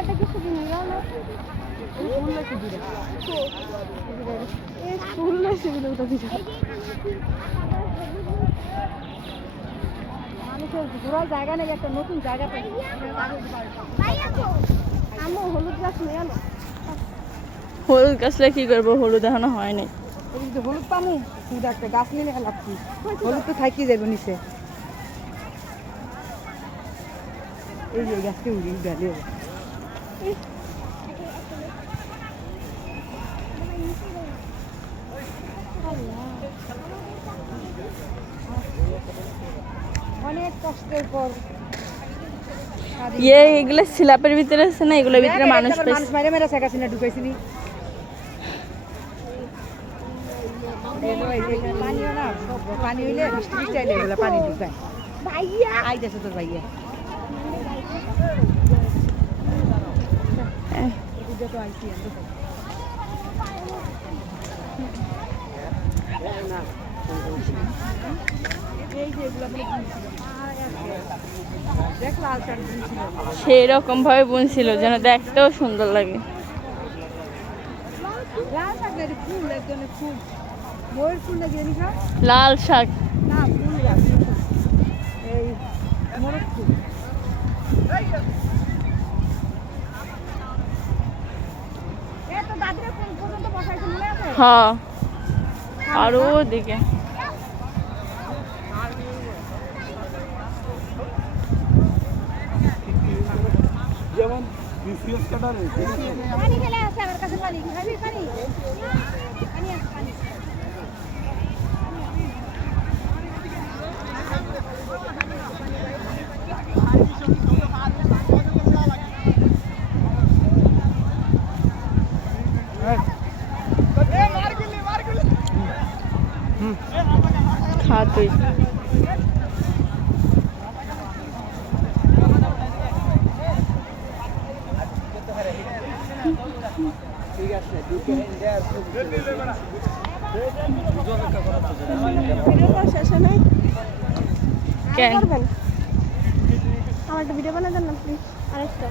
একটা কিছু দিন ফুল মানুষের ঘোরার জায়গা নেই, একটা নতুন জায়গা পাই। আমি হলুদ গাছ নিয়ে আলো। হলুদ গাছটা কি করবো, হলুদ এখনো হয়নি। হলুদ পামু শুধু একটা গাছ নিয়ে লাগছি, হলুদ তো থাকি যাবো নিচে। এই যে গাছকে উড়ি গেলে অনেক কষ্টের পর এগুলো স্ল্যাপের ভিতরে আছে না, এগুলোর ভিতরে মানুষ মেরে মেরে শেখ হাসিনা ঢুকাইছিনি। পানিও না, পানি হইলে বৃষ্টি বৃষ্টি আইলে এগুলো পানি ঢুকায়। ভাইয়া আইতেছে তোর ভাইয়া। সেই রকম ভাবে বুনছিল যেন দেখতেও সুন্দর লাগে। লাল শাক হ্যাঁ, আর ওদিকে যেমন বিসিএস কাটারে পানি খেলে আছে আমার কাছে, পানি খাবি, পানি পানি আছে, পানি। খা তুই। ঠিক আছে কেন আমার একটা ভিডিও বানাই দেন না প্লিজ, আরেকটা।